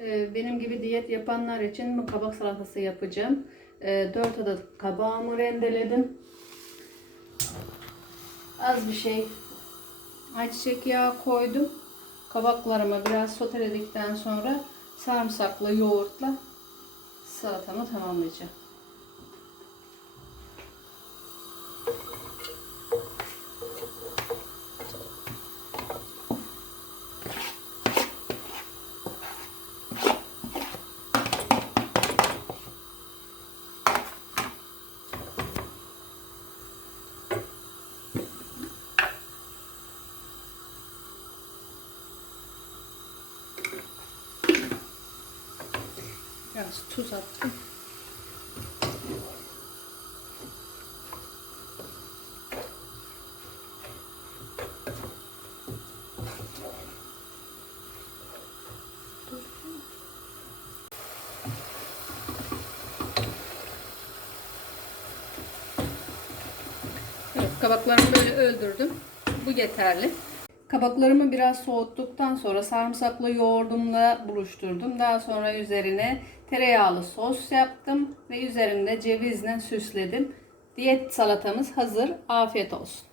Ee, benim gibi diyet yapanlar için kabak salatası yapacağım. 4 adet kabağımı rendeledim. Az bir şey ayçiçek yağı koydum. Kabaklarımı biraz soteledikten sonra sarımsaklı yoğurtla salatamı tamamlayacağım. Biraz tuz attım. Kabaklarımı böyle öldürdüm. Bu yeterli. Kabaklarımı biraz soğuttuktan sonra sarımsaklı yoğurdumla buluşturdum. Daha sonra üzerine tereyağlı sos yaptım ve üzerinde cevizle süsledim. Diyet salatamız hazır. Afiyet olsun.